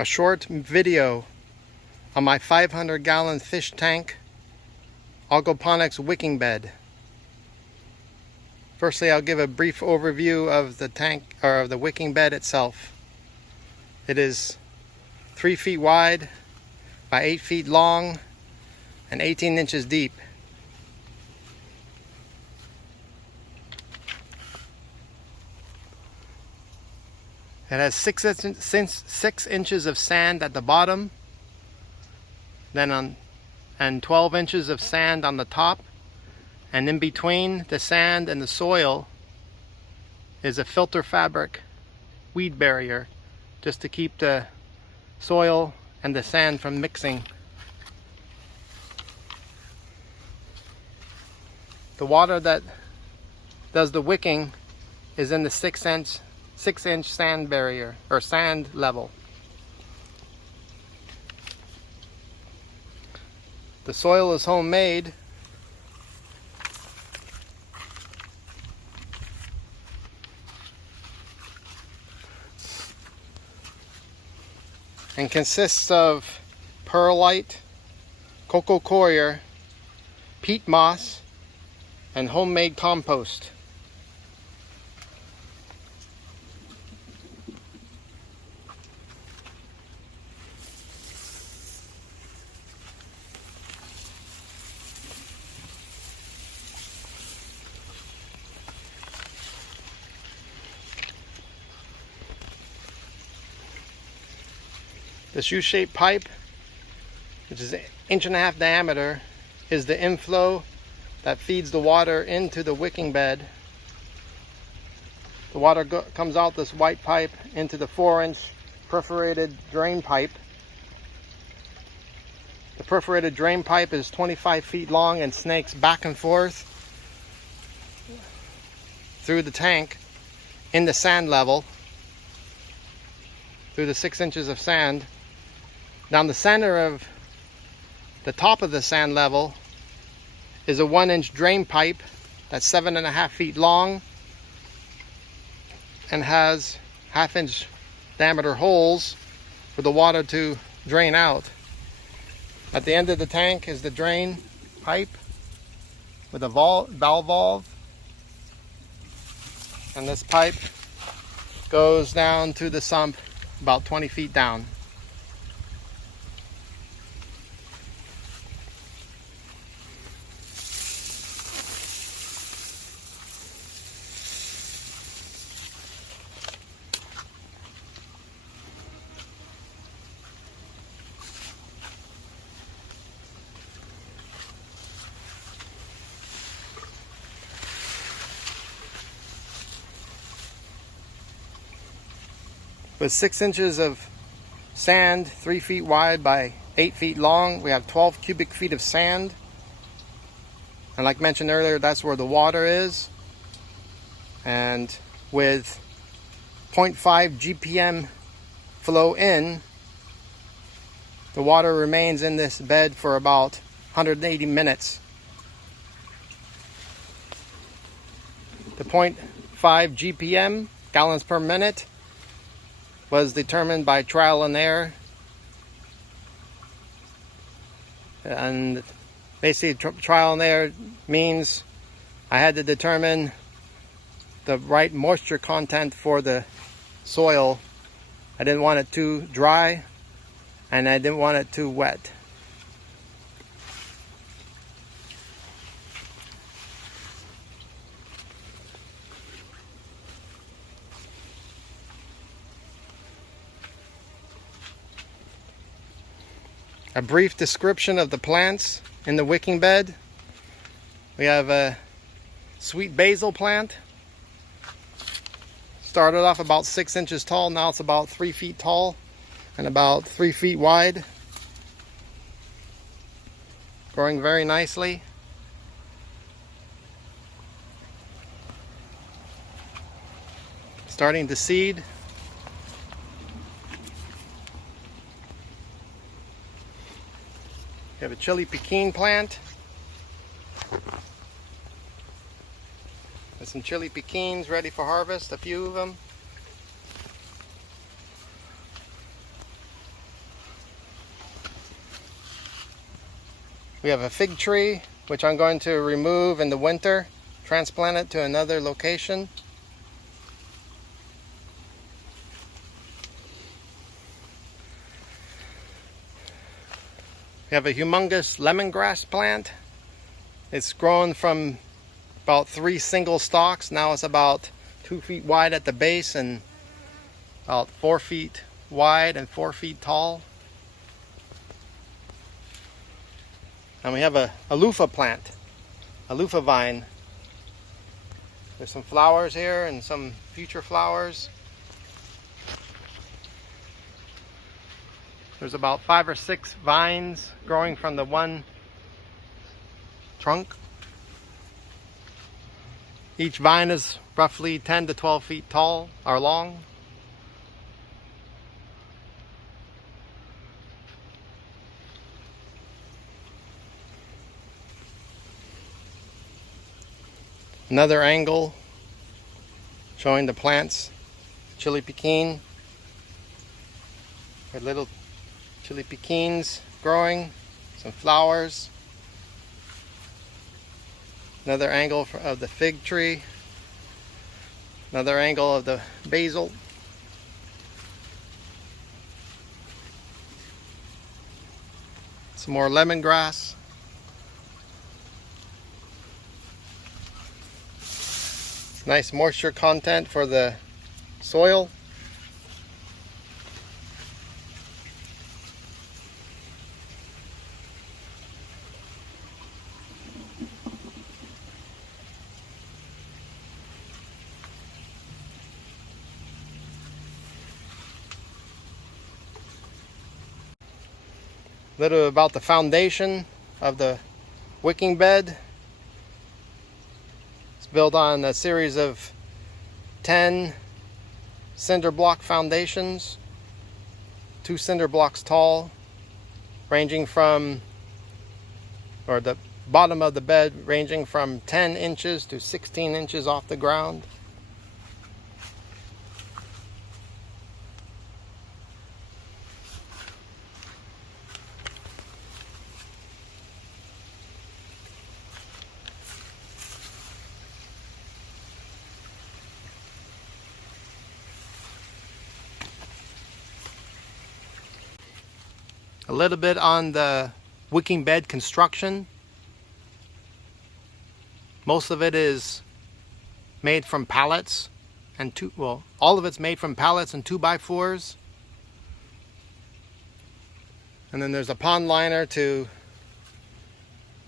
a short video on my 500-gallon fish tank Aquaponics wicking bed. Firstly, I'll give a brief overview of the tank, or of the wicking bed itself. It is 3 feet wide by 8 feet long and 18 inches deep. It has 6 inches of sand at the bottom, and 12 inches of sand on the top, and in between the sand and the soil is a filter fabric weed barrier, just to keep the soil and the sand from mixing. The water that does the wicking is in the 6-inch sand barrier, or sand level. The soil is homemade. And consists of perlite, coco coir, peat moss, and homemade compost. This U-shaped pipe, which is 1.5 inches diameter, is the inflow that feeds the water into the wicking bed. The water comes out this white pipe into the 4-inch perforated drain pipe. The perforated drain pipe is 25 feet long and snakes back and forth through the tank in the sand level, through the 6 inches of sand. Down the center of the top of the sand level is a 1-inch drain pipe that's 7.5 feet long and has 1/2-inch diameter holes for the water to drain out. At the end of the tank is the drain pipe with a valve, and this pipe goes down to the sump about 20 feet down. With 6 inches of sand, 3 feet wide by 8 feet long, we have 12 cubic feet of sand. And like mentioned earlier, that's where the water is. And with 0.5 GPM flow in, the water remains in this bed for about 180 minutes. The 0.5 GPM, gallons per minute, was determined by trial and error, and basically trial and error means I had to determine the right moisture content for the soil. I didn't want it too dry and I didn't want it too wet. A brief description of the plants in the wicking bed. We have a sweet basil plant. Started off about 6 inches tall, now it's about 3 feet tall and about 3 feet wide. Growing very nicely. Starting to seed. We have a chile pequin plant. There's some chile pequins ready for harvest, a few of them. We have a fig tree, which I'm going to remove in the winter, transplant it to another location. We have a humongous lemongrass plant. It's grown from about 3 single stalks. Now it's about 2 feet wide at the base and about 4 feet wide and 4 feet tall. And we have a luffa plant, a luffa vine. There's some flowers here and some future flowers. There's about 5 or 6 vines growing from the one trunk. Each vine is roughly 10 to 12 feet tall or long. Another angle showing the plants, chile pequin. Got little chile pequins growing, some flowers. Another angle of the fig tree. Another angle of the basil. Some more lemongrass. Nice moisture content for the soil. A little about the foundation of the wicking bed. It's built on a series of 10 cinder block foundations, 2 cinder blocks tall, ranging from, or the bottom of the bed ranging from 10 inches to 16 inches off the ground. A little bit on the wicking bed construction. Most of it is made from pallets and all of it's made from pallets and 2x4s. And then there's a pond liner to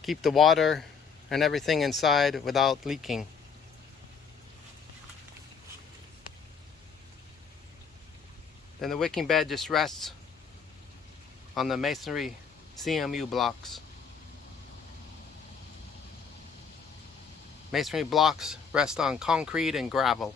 keep the water and everything inside without leaking. Then the wicking bed just rests on the masonry CMU blocks. Masonry blocks rest on concrete and gravel.